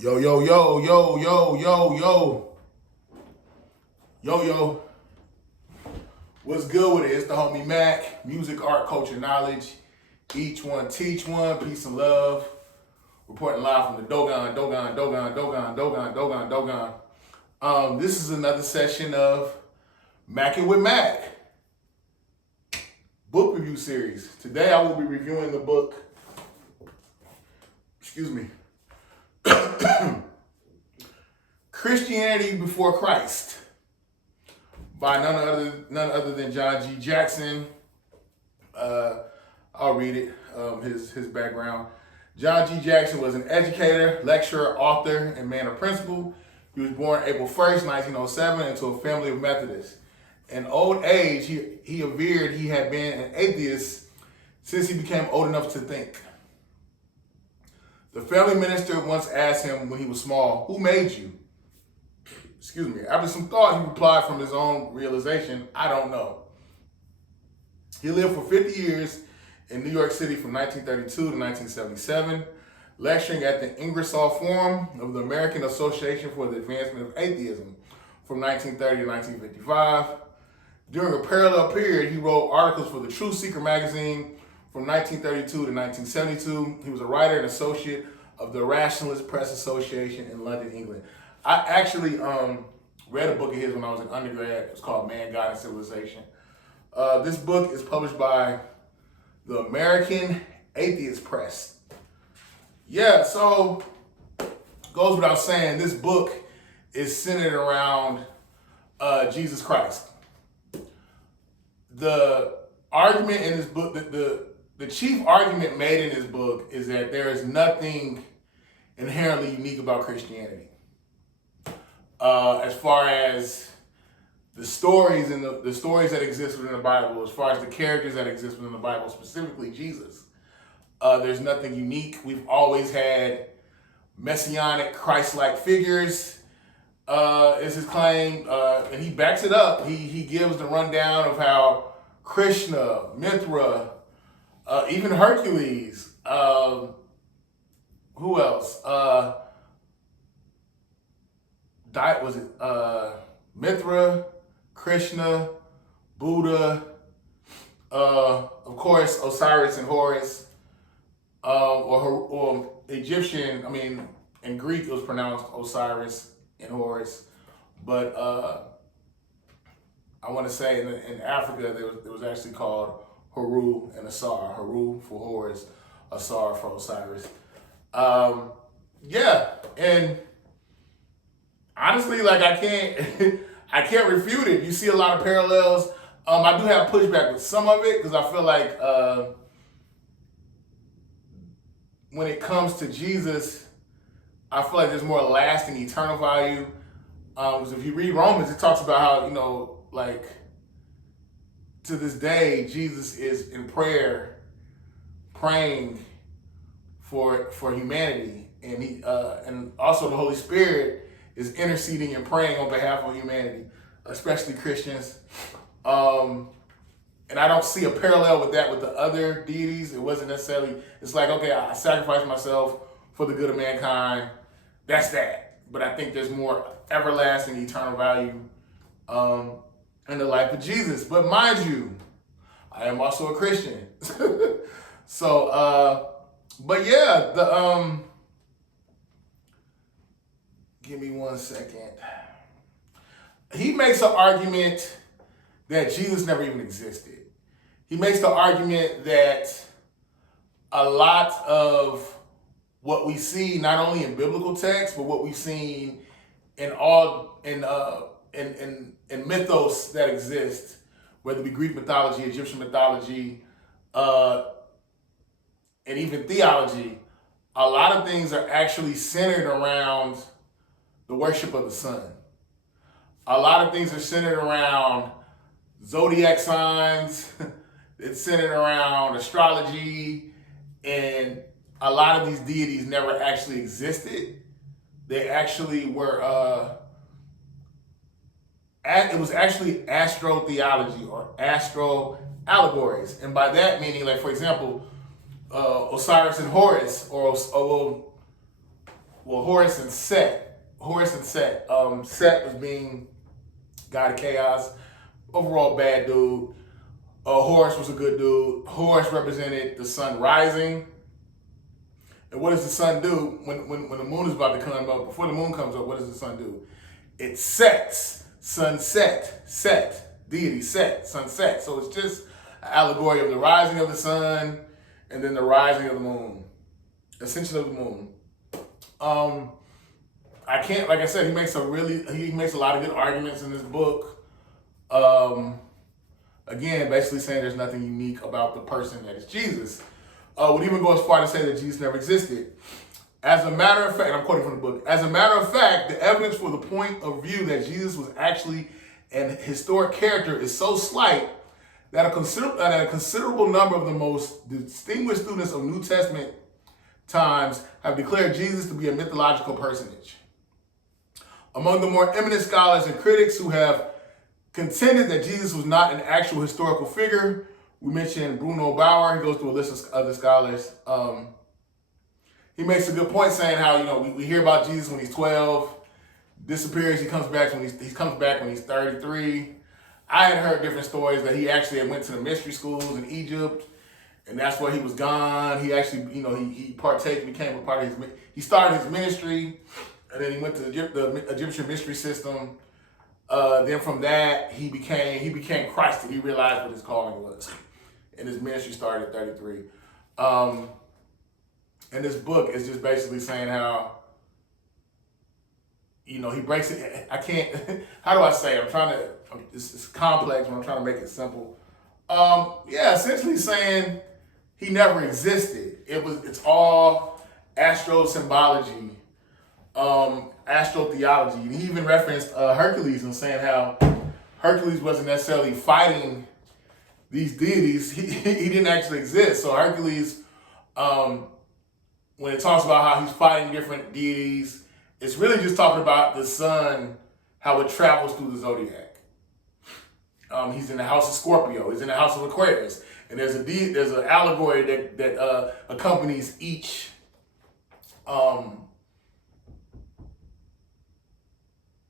Yo, yo, yo, yo, yo, yo, yo, yo, yo. What's good with it? It's the homie Mac. Music, art, culture, knowledge. Each one teach one. Peace and love. Reporting live from the Dogon. This is another session of Mackin' with Mac book review series. Today I will be reviewing the book. Excuse me. Christianity Before Christ by none other than John G. Jackson. I'll read it, his background. John G. Jackson was an educator, lecturer, author, and man of principle. He was born April 1st, 1907 into a family of Methodists. In old age, he averred he had been an atheist since he became old enough to think. The family minister once asked him when he was small, "Who made you?" Excuse me. After some thought, he replied from his own realization, "I don't know." He lived for 50 years in New York City from 1932 to 1977, lecturing at the Ingersoll Forum of the American Association for the Advancement of Atheism from 1930 to 1955. During a parallel period, he wrote articles for the Truth Seeker magazine from 1932 to 1972. He was a writer and associate of the Rationalist Press Association in London, England. I actually read a book of his when I was an undergrad. It's called Man, God, and Civilization. This book is published by the American Atheist Press. Yeah, so goes without saying, this book is centered around Jesus Christ. The argument in this book, the chief argument made in this book is that there is nothing inherently unique about Christianity. As far as the stories and the stories that exist within the Bible, as far as the characters that exist within the Bible, specifically Jesus, there's nothing unique. We've always had messianic, Christ-like figures, is his claim, and he backs it up. He gives the rundown of how Krishna, Mithra, even Hercules, who else? Mithra, Krishna, Buddha, of course, Osiris and Horus, or Egyptian, in Greek it was pronounced Osiris and Horus, but I want to say in Africa it was actually called Haru and Asar. Haru for Horus, Asar for Osiris. And honestly, I can't refute it. You see a lot of parallels. I do have pushback with some of it because I feel like when it comes to Jesus, I feel like there's more lasting, eternal value. Because if you read Romans, it talks about how to this day Jesus is in prayer, praying for humanity, and he and also the Holy Spirit is interceding and praying on behalf of humanity, especially Christians. And I don't see a parallel with that with the other deities. It wasn't necessarily, it's like, okay, I sacrifice myself for the good of mankind. That's that. But I think there's more everlasting, eternal value in the life of Jesus. But mind you, I am also a Christian. But yeah, give me 1 second. He makes an argument that Jesus never even existed. He makes the argument that a lot of what we see, not only in biblical texts, but what we've seen in mythos that exist, whether it be Greek mythology, Egyptian mythology, and even theology, a lot of things are actually centered around the worship of the sun. A lot of things are centered around zodiac signs. It's centered around astrology, and a lot of these deities never actually existed. They actually were, it was actually astro-theology or astro-allegories. And by that meaning, for example, Osiris and Horus, or well, Horus and Set. Set was being god of chaos, overall bad dude. Horus was a good dude. Horus represented the sun rising. And what does the sun do when the moon is about to come up? Before the moon comes up, what does the sun do? It sets. Sunset. Set. Deity. Set. Sunset. So it's just an allegory of the rising of the sun and then the rising of the moon. Ascension of the moon. I can't, like I said, he makes a lot of good arguments in this book. Again, basically saying there's nothing unique about the person that is Jesus. Would even go as far to say that Jesus never existed. As a matter of fact, I'm quoting from the book, as a matter of fact, the evidence for the point of view that Jesus was actually an historic character is so slight that a considerable number of the most distinguished students of New Testament times have declared Jesus to be a mythological personage. Among the more eminent scholars and critics who have contended that Jesus was not an actual historical figure, we mentioned Bruno Bauer. He goes through a list of other scholars. He makes a good point saying how, we hear about Jesus when he's 12, disappears, he comes back when he's 33. I had heard different stories that he actually had went to the mystery schools in Egypt, and that's where he was gone. He actually, he became a part of he started his ministry, and then he went to the Egyptian mystery system. Then from that, he became Christ, and he realized what his calling was. And his ministry started at 33. And this book is just basically saying how, he breaks it. I can't, how do I say it? It's complex, but I'm trying to make it simple. Essentially saying he never existed. It's all astro-symbology, astro-theology. And he even referenced Hercules and saying how Hercules wasn't necessarily fighting these deities. He didn't actually exist. So Hercules, when it talks about how he's fighting different deities, it's really just talking about the sun, how it travels through the zodiac. He's in the house of Scorpio. He's in the house of Aquarius. And there's an allegory that accompanies each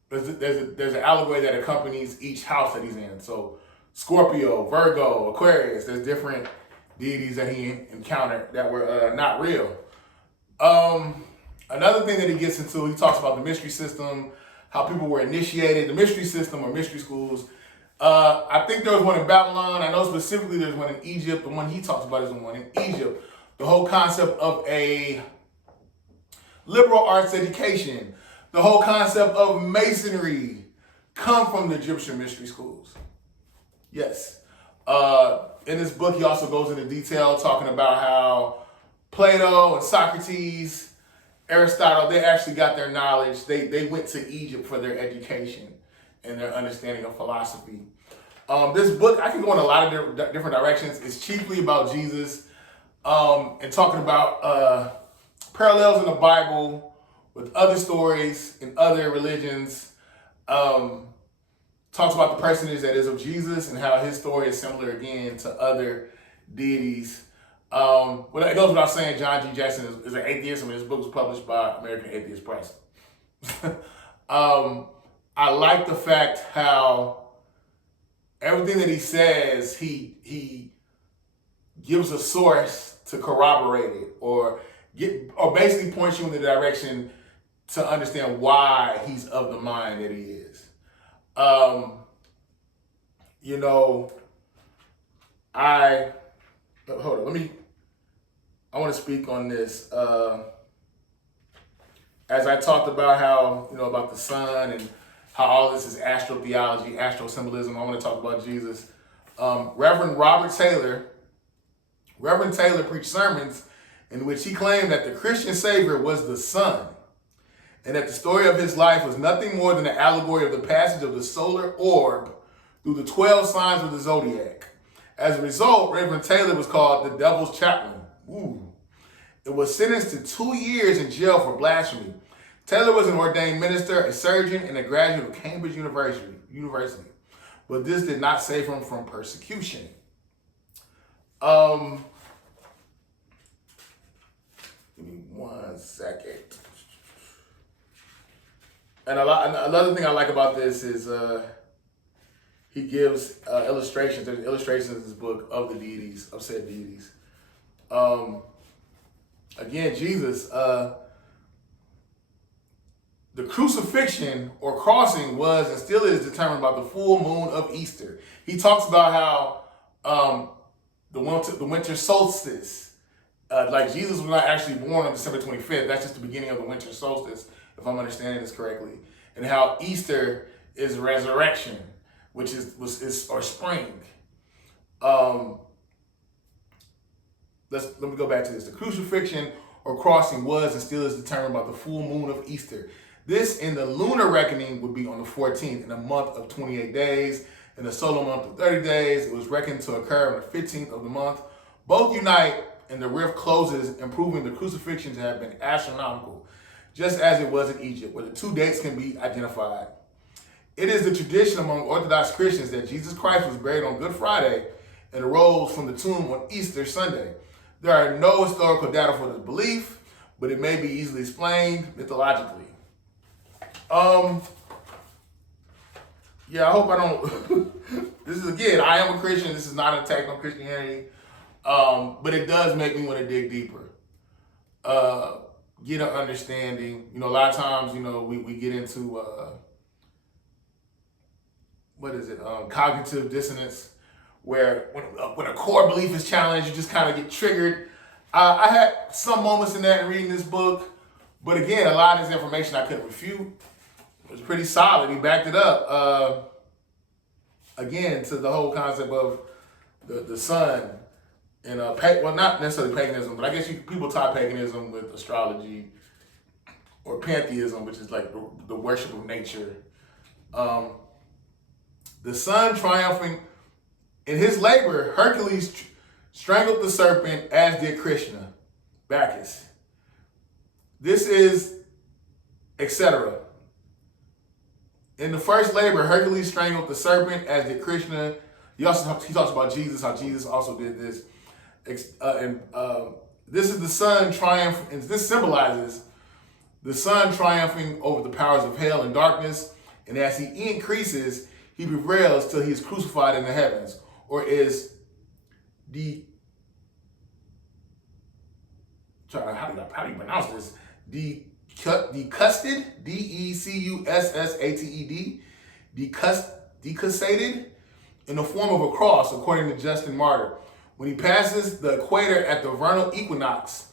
there's an allegory that accompanies each house that he's in. So Scorpio, Virgo, Aquarius, there's different deities that he encountered that were not real. Another thing that he gets into, he talks about the mystery system, how people were initiated, the mystery system or mystery schools. I think there was one in Babylon. I know specifically there's one in Egypt. The one he talks about is the one in Egypt. The whole concept of a liberal arts education, the whole concept of masonry come from the Egyptian mystery schools. Yes. In this book, he also goes into detail talking about how Plato and Socrates, Aristotle, they actually got their knowledge. They went to Egypt for their education and their understanding of philosophy. This book, I can go in a lot of different directions. It's chiefly about Jesus and talking about parallels in the Bible with other stories in other religions. Talks about the personage that is of Jesus and how his story is similar again to other deities. Well, it goes without saying, John G. Jackson is an atheist. His book was published by American Atheist Press. I like the fact how everything that he says, he gives a source to corroborate it or basically points you in the direction to understand why he's of the mind that he is. I want to speak on this. As I talked about how, about the sun and how all this is astro-theology, astro-symbolism, I want to talk about Jesus. Reverend Taylor preached sermons in which he claimed that the Christian Savior was the sun, and that the story of his life was nothing more than an allegory of the passage of the solar orb through the 12 signs of the zodiac. As a result, Reverend Taylor was called the Devil's Chaplain. Ooh. It was sentenced to 2 years in jail for blasphemy. Taylor was an ordained minister, a surgeon, and a graduate of Cambridge University. But this did not save him from persecution. Give me 1 second. And another thing I like about this is he gives illustrations. There's illustrations in this book of the deities, of said deities. Again, Jesus, the crucifixion or crossing was and still is determined by the full moon of Easter. He talks about how the winter solstice, like Jesus was not actually born on December 25th. That's just the beginning of the winter solstice, if I'm understanding this correctly. And how Easter is resurrection, which is or spring. Let me go back to this. The crucifixion or crossing was and still is determined by the full moon of Easter. This in the lunar reckoning would be on the 14th in a month of 28 days. In the solar month of 30 days, it was reckoned to occur on the 15th of the month. Both unite and the rift closes, improving the crucifixion to have been astronomical, just as it was in Egypt, where the two dates can be identified. It is the tradition among Orthodox Christians that Jesus Christ was buried on Good Friday and arose from the tomb on Easter Sunday. There are no historical data for this belief, but it may be easily explained mythologically. Yeah, I hope I don't. This is, again, I am a Christian. This is not an attack on Christianity. But it does make me want to dig deeper. Get an understanding. A lot of times, we get into, cognitive dissonance, where when a core belief is challenged, you just kind of get triggered. I had some moments in that in reading this book, but again, a lot of this information I couldn't refute. It was pretty solid. He backed it up. Again, to the whole concept of the sun and well, not necessarily paganism, but I guess people tie paganism with astrology or pantheism, which is like the worship of nature. The sun triumphing in his labor, Hercules strangled the serpent, as did Krishna, Bacchus. This is etc. In the first labor, Hercules strangled the serpent, as did Krishna. He talks about Jesus, how Jesus also did this. This is the sun triumph, and this symbolizes the sun triumphing over the powers of hell and darkness. And as he increases, he prevails till he is crucified in the heavens, or is how do you pronounce this? Decussated, Decussated, decussated in the form of a cross, according to Justin Martyr, when he passes the equator at the vernal equinox.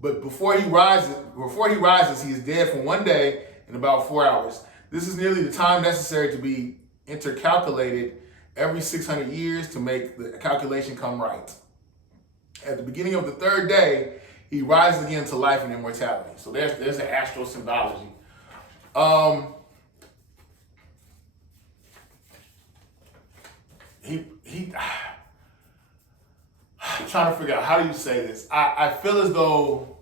But before he rises, he is dead for 1 day and about 4 hours. This is nearly the time necessary to be intercalculated every 600 years to make the calculation come right. At the beginning of the third day, he rises again to life and immortality. So there's the astral symbology. I'm trying to figure out, how do you say this? I feel as though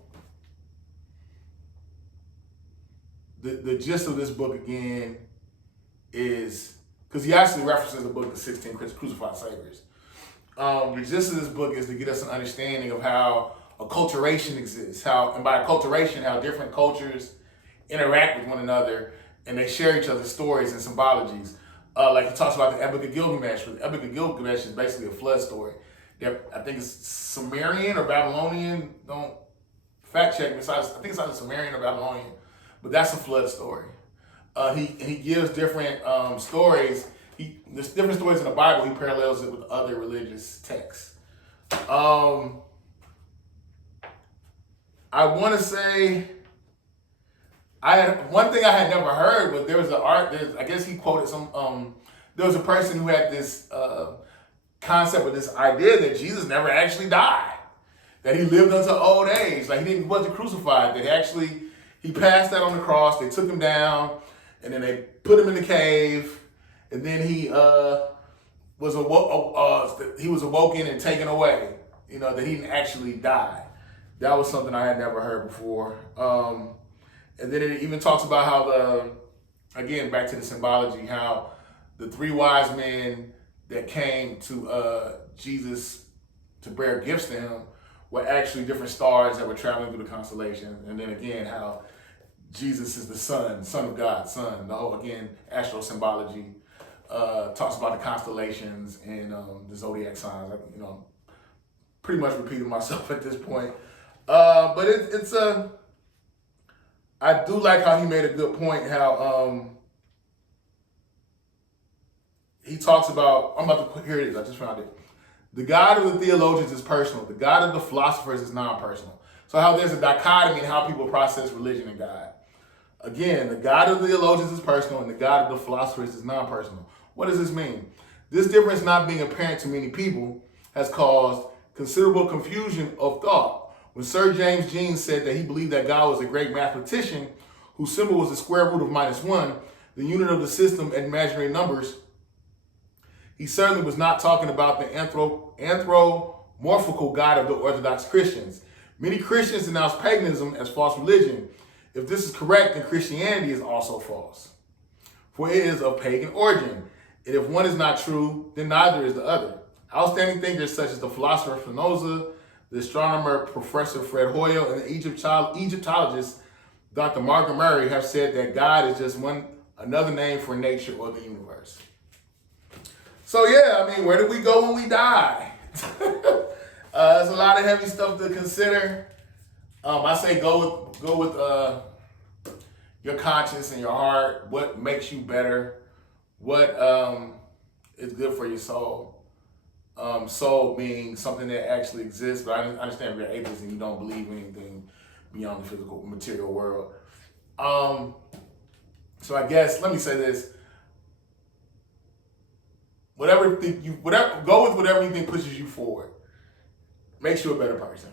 the gist of this book again is, because he actually references the book, The 16 Crucified Saviors. The gist of this book is to get us an understanding of how acculturation exists, and by acculturation, how different cultures interact with one another and they share each other's stories and symbologies. Like he talks about the Epic of Gilgamesh. The Epic of Gilgamesh is basically a flood story. I think it's Sumerian or Babylonian. Don't fact check me. I think it's either Sumerian or Babylonian, but that's a flood story. He gives different stories. There's different stories in the Bible. He parallels it with other religious texts. I want to say, one thing I had never heard, but there was I guess he quoted there was a person who had this concept, or this idea that Jesus never actually died, that he lived until old age, like he wasn't crucified, that he passed out on the cross, they took him down, and then they put him in the cave, and then he was awoken and taken away, that he didn't actually die. That was something I had never heard before. And then it even talks about how again, back to the symbology, how the three wise men that came to Jesus to bear gifts to him were actually different stars that were traveling through the constellation. And then again, how Jesus is the son of God, son. The whole, again, astro symbology, talks about the constellations and the zodiac signs. Pretty much repeating myself at this point. But I do like how he made a good point, how he talks about, here it is, I just found it. The God of the theologians is personal. The God of the philosophers is non-personal. So how there's a dichotomy in how people process religion and God. Again, the God of the theologians is personal and the God of the philosophers is non-personal. What does this mean? This difference not being apparent to many people has caused considerable confusion of thought. When Sir James Jeans said that he believed that God was a great mathematician whose symbol was the square root of -1, the unit of the system at imaginary numbers, he certainly was not talking about the anthropomorphical God of the Orthodox Christians. Many Christians denounce paganism as false religion. If this is correct, then Christianity is also false, for it is of pagan origin. And if one is not true, then neither is the other. Outstanding thinkers such as the philosopher Spinoza, the astronomer Professor Fred Hoyle, and the Egyptologist Dr. Margaret Murray have said that God is just another name for nature or the universe. So yeah, where do we go when we die? There's a lot of heavy stuff to consider. I say go with your conscience and your heart. What makes you better? What is good for your soul? Soul means something that actually exists, but I understand if you're atheist and you don't believe anything beyond the physical material world. So I guess, let me say this. Go with whatever you think pushes you forward. Makes you a better person.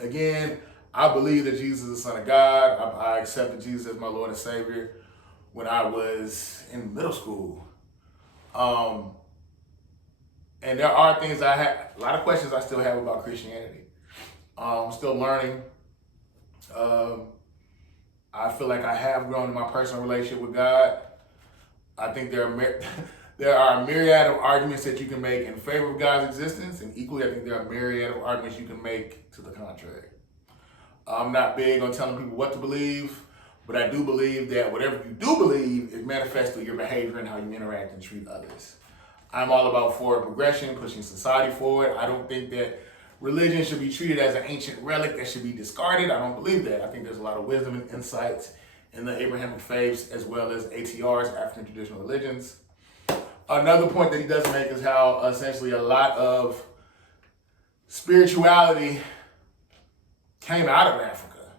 Again, I believe that Jesus is the Son of God. I accepted Jesus as my Lord and Savior when I was in middle school. And there are things a lot of questions I still have about Christianity. I'm still learning. I feel like I have grown in my personal relationship with God. I think there are a myriad of arguments that you can make in favor of God's existence, and equally, I think there are a myriad of arguments you can make to the contrary. I'm not big on telling people what to believe, but I do believe that whatever you do believe is manifest through your behavior and how you interact and treat others. I'm all about forward progression, pushing society forward. I don't think that religion should be treated as an ancient relic that should be discarded. I don't believe that. I think there's a lot of wisdom and insights in the Abrahamic faiths as well as ATRs, African traditional religions. Another point that he does make is how essentially a lot of spirituality came out of Africa.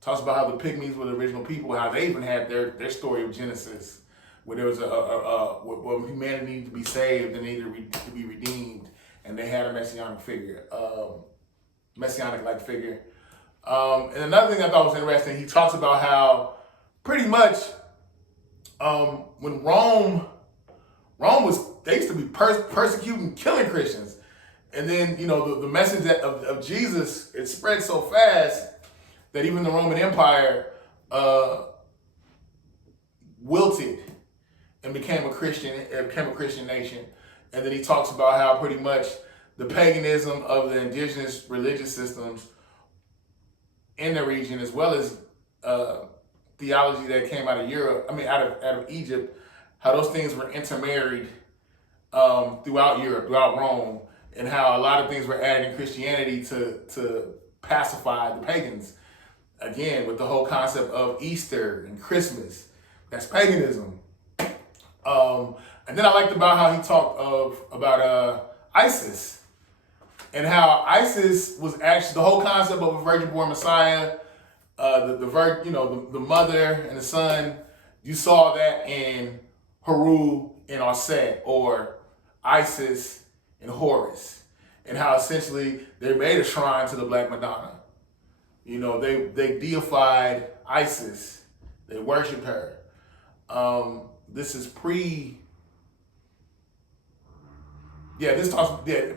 Talks about how the Pygmies were the original people, how they even had their story of Genesis, where there was where humanity needed to be saved and needed to be redeemed, and they had a messianic figure, messianic-like figure. And another thing I thought was interesting, he talks about how pretty much when Rome they used to be persecuting, killing Christians. And then, the message of Jesus, it spread so fast that even the Roman Empire wilted and became a Christian nation. And then he talks about how pretty much the paganism of the indigenous religious systems in the region, as well as theology that came out of Europe, out of Egypt, how those things were intermarried throughout Europe, throughout Rome, and how a lot of things were added in Christianity to pacify the pagans. Again, with the whole concept of Easter and Christmas, that's paganism. And then I liked about how he talked about ISIS, and how ISIS was actually the whole concept of a virgin-born Messiah, the mother and the son. You saw that in Heru and Aset, or Isis and Horus, and how essentially they made a shrine to the Black Madonna. They deified Isis. They worshipped her. This is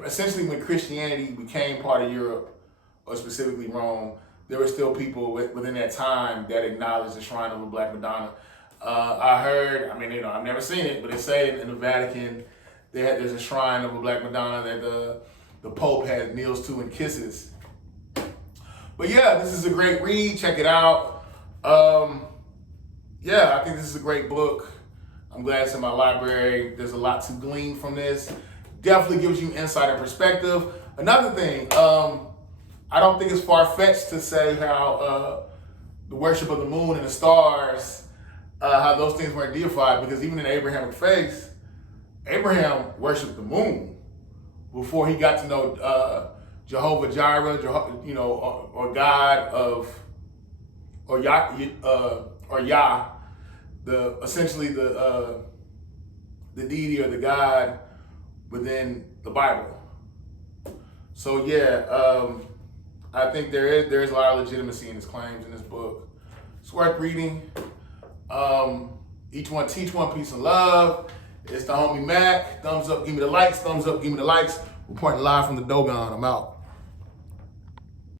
essentially when Christianity became part of Europe, or specifically Rome, there were still people within that time that acknowledged the shrine of the Black Madonna. I heard, I've never seen it, but they say in the Vatican, there's a shrine of a Black Madonna that the Pope kneels to and kisses. But yeah, this is a great read. Check it out. Yeah, I think this is a great book. I'm glad it's in my library. There's a lot to glean from this. Definitely gives you insight and perspective. Another thing, I don't think it's far-fetched to say how the worship of the moon and the stars, how those things weren't deified, because even in Abrahamic faith, Abraham worshipped the moon before he got to know Jehovah Jireh, or God of, or Yah, essentially the deity or the God within the Bible. So yeah, I think there is a lot of legitimacy in his claims in this book. It's worth reading. Each one teach one, peace and love. It's the homie Mac. Thumbs up, give me the likes. Thumbs up, give me the likes. Reporting live from the Dogon. I'm out.